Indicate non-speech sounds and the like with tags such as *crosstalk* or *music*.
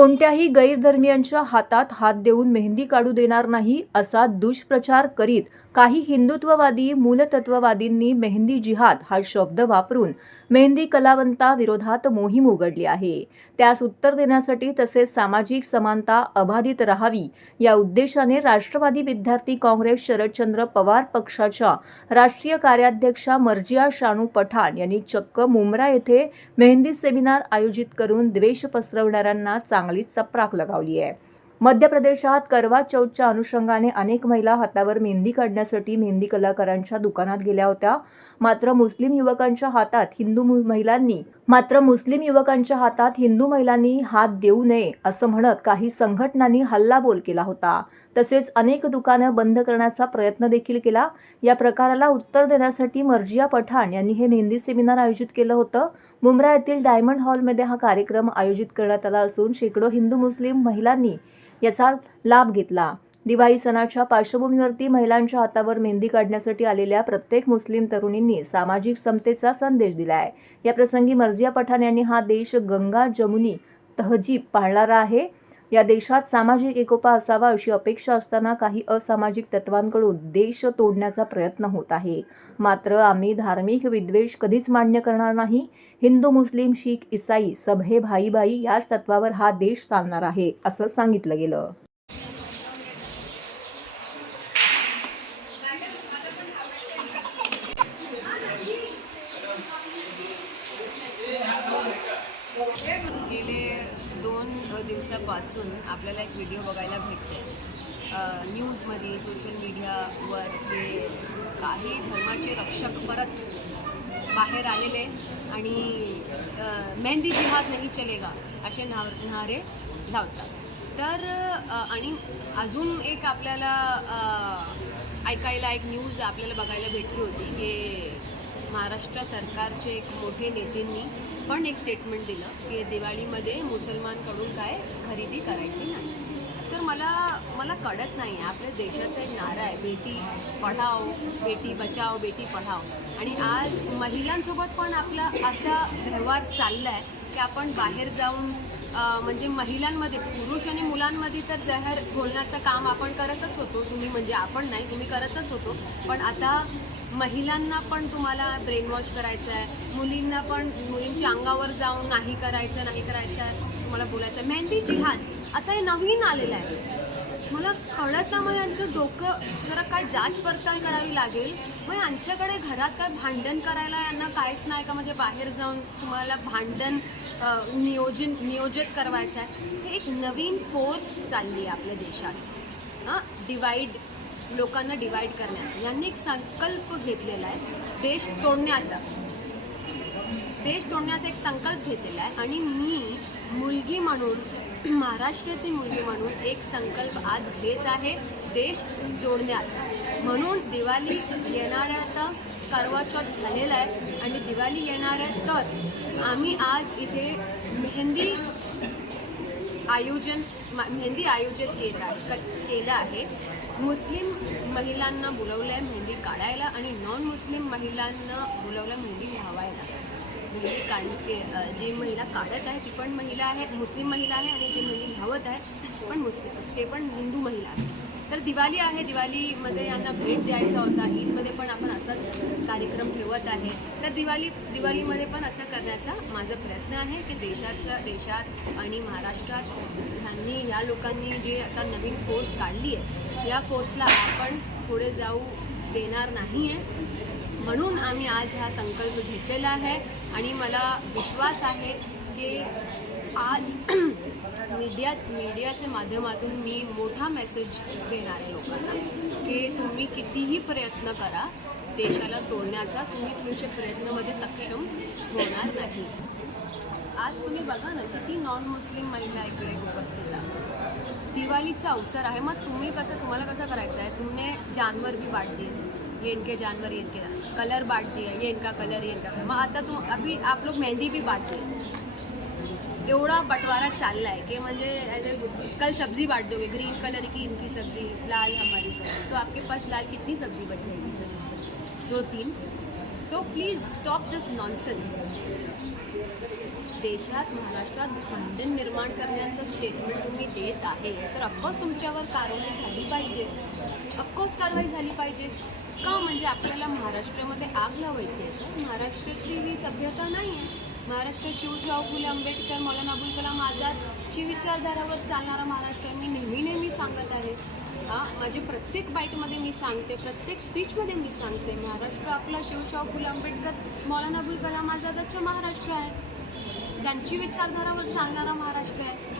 कोणत्याही गैरधर्मियांच्या हातात हात देऊन मेहंदी काढू देणार नाही असा दुष्प्रचार करीत काही हिंदुत्ववादी मूलतत्ववादींनी मेहंदी जिहाद हा शब्द वापरून मेहंदी कलावंताविरोधात मोहीम उघडली आहे. त्यास उत्तर देण्यासाठी तसेच सामाजिक समानता अबाधित राहावी या उद्देशाने राष्ट्रवादी विद्यार्थी काँग्रेस शरदचंद्र पवार पक्षाच्या राष्ट्रीय कार्याध्यक्षा मर्जिया शानू पठाण यांनी चक्क मुंब्रा येथे मेहंदी सेमिनार आयोजित करून द्वेष पसरवणाऱ्यांना चांगली चपराक लगावली आहे. मध्य प्रदेशात करवा चौथच्या अनुषंगाने अनेक महिला हातावर मेहंदी काढण्यासाठी मेहंदी कलाकारांच्या दुकानात गेल्या होत्या. मात्र मुस्लिम युवकांच्या हातात हिंदू मु- महिलांनी मात्र मुस्लिम युवकांच्या हातात हिंदू महिलांनी हात देऊ नये असं म्हणत काही संघटनांनी हल्लाबोल केला होता. तसेच अनेक दुकानं बंद करण्याचा प्रयत्न देखील केला. या प्रकाराला उत्तर देण्यासाठी मर्जिया पठाण यांनी हे मेहंदी सेमिनार आयोजित केलं होतं. मुंब्रा येथील डायमंड हॉलमध्ये हा कार्यक्रम आयोजित करण्यात आला असून शेकडो हिंदू मुस्लिम महिलांनी याचा लाभ घेतला. दिवाळी सणाच्या पार्श्वभूमीवरती महिलांच्या हातावर मेहंदी काढण्यासाठी आलेल्या प्रत्येक मुस्लिम तरुणींनी सामाजिक समतेचा संदेश दिला या प्रसंगी मर्जिया पठाण यांनी हा देश गंगा जमुनी तहजीब पाळणारा आहे. या देशात सामाजिक एकोपा असावा अशी अपेक्षा असताना काही असामाजिक तत्वांकडून देश तोडण्याचा प्रयत्न होत आहे. मात्र आम्ही धार्मिक विद्वेष कधीच मान्य करणार नाही. हिंदू मुस्लिम शीख इसाई सभे भाईबाई याच तत्वावर हा देश चालणार आहे असं सांगितलं गेलं. दोन दिवसापासून आपल्याला एक व्हिडिओ बघायला भेटते न्यूजमध्ये सोशल मीडियावर ते काही धर्माचे रक्षक परत बाहेर आलेले आणि मेहंदी जिहाद नाही चलेगा असे नाव नारे लावतात. तर आणि अजून एक आपल्याला ऐकायला एक न्यूज आपल्याला बघायला भेटली होती की महाराष्ट्र सरकारचे एक मोठे नेत्यांनी पण एक स्टेटमेंट दिलं की दिवाळीमध्ये मुसलमानकडून काय खरेदी करायची नाही. तर मला मला कळत नाही आपल्या देशाचा एक नारा आहे बेटी पढाओ बेटी बचाओ बेटी पढाओ. आणि आज महिलांसोबत पण आपला असा व्यवहार चालला आहे की आपण बाहेर जाऊन म्हणजे महिलांमध्ये पुरुष आणि मुलांमध्ये तर जहर घोलण्याचं काम आपण करतच होतो. तुम्ही म्हणजे आपण नाही तुम्ही करतच होतो. पण आता महिलांना पण तुम्हाला ब्रेन वॉश करायचं आहे. मुलींना पण मुलींच्या अंगावर जाऊन नाही करायचं नाही करायचं आहे. तुम्हाला बोलायचं आहे. मेहंदी जिहाद आता हे नवीन आलेलं आहे. मला कळत ना मग यांचं डोकं जरा काय जाच पडताळ करावी लागेल. मग यांच्याकडे घरात काय भांडण करायला यांना काहीच नाही का? म्हणजे बाहेर जाऊन तुम्हाला भांडण नियोजन नियोजित करवायचं आहे. हे एक नवीन फोर्स चालली आहे आपल्या देशात. हां डिवाईड लोकांना डिवाईड करण्याचा. यांनी एक संकल्प घेतलेला आहे देश तोडण्याचा. देश तोडण्याचा एक संकल्प घेतलेला आहे आणि मी मुलगी म्हणून *clears throat* महाराष्ट्राची मुलगी म्हणून एक संकल्प आज घेत आहे देश जोडण्याचा. म्हणून दिवाळी येणाऱ्या आता करवाचौथ झालेला आहे आणि दिवाळी येणार आहे तर आम्ही आज इथे मेहंदी आयोजन मा- मेहंदी आयोजित केलं आहे क- केलं आहे. मुस्लिम महिलांना बोलवलं आहे मेहंदी काढायला आणि नॉन मुस्लिम महिलांना बोलवलं आहे मेहंदी लावायला. मेहंदी काढ जे जी महिला काढत आहे ती पण महिला आहे मुस्लिम महिला आहे आणि जी मेहंदी लावत आहे पण मुस्लिम ते पण हिंदू महिला आहे तर दिवाळी आहे. दिवाळीमध्ये यांना भेट द्यायचा होता. ईदमध्ये पण आपण असाच कार्यक्रम ठेवत आहे. तर दिवाळी दिवाळीमध्ये पण असं करण्याचा माझा प्रयत्न आहे की देशाचं देशात आणि महाराष्ट्रात ह्यांनी या लोकांनी जे आता नवीन फोर्स काढली आहे या फोर्सला आपण पुढे जाऊ देणार नाही आहे म्हणून आम्ही आज हा संकल्प घेतलेला आहे. आणि मला विश्वास आहे की आज *clears throat* मीडिया मीडियाच्या माध्यमातून मी मोठा मेसेज देणार आहे लोकांना की तुम्ही कितीही प्रयत्न करा देशाला तोडण्याचा तुम्ही तुमच्या प्रयत्नामध्ये सक्षम होणार नाही. आज तुम्ही बघा ना किती नॉन मुस्लिम महिला इकडे उपस्थित आहे दिवाळीचा अवसर आहे मग तुम्ही कसं तुम्हाला कसं करायचं आहे? तुमने जानवर भी बांट दिए. ये इनके जानवर ये इनके कलर बांट दिए. ये इनका कलर ये इनका मग आता तुम अभी आप लोग मेहंदी भी बांट दिए. एवढा बंटवारा चालला आहे की म्हणजे ऐसे कल सब्जी बांट दोगे ग्रीन कलर की इनकी सब्जी लाल हमारी सब्जी. तो आपके पास लाल कितनी सब्जी बचेगी दो तीन. So please stop this nonsense देशात महाराष्ट्रात भांडण निर्माण करण्याचं स्टेटमेंट तुम्ही देत आहे तर ऑफकोर्स तुमच्यावर कारवाई झाली पाहिजे. ऑफकोर्स कारवाई झाली पाहिजे. का म्हणजे आपल्याला महाराष्ट्रामध्ये आग लावायची आहे? तर महाराष्ट्राची ही सभ्यता नाही आहे महाराष्ट्र शिवशाहू फुले आंबेडकर मौलाना अबुल कलाम आझादची विचारधारावर चालणारा महाराष्ट्र. मी नेहमी नेहमी सांगत आहे हा माझी प्रत्येक बाईटमध्ये मी सांगते प्रत्येक स्पीचमध्ये मी सांगते महाराष्ट्र आपला शिवशाहू फुले आंबेडकर मौलाना अबुल कलाम आझादाचा महाराष्ट्र आहे. त्यांची विचारधारावर चालणारा महाराष्ट्र आहे.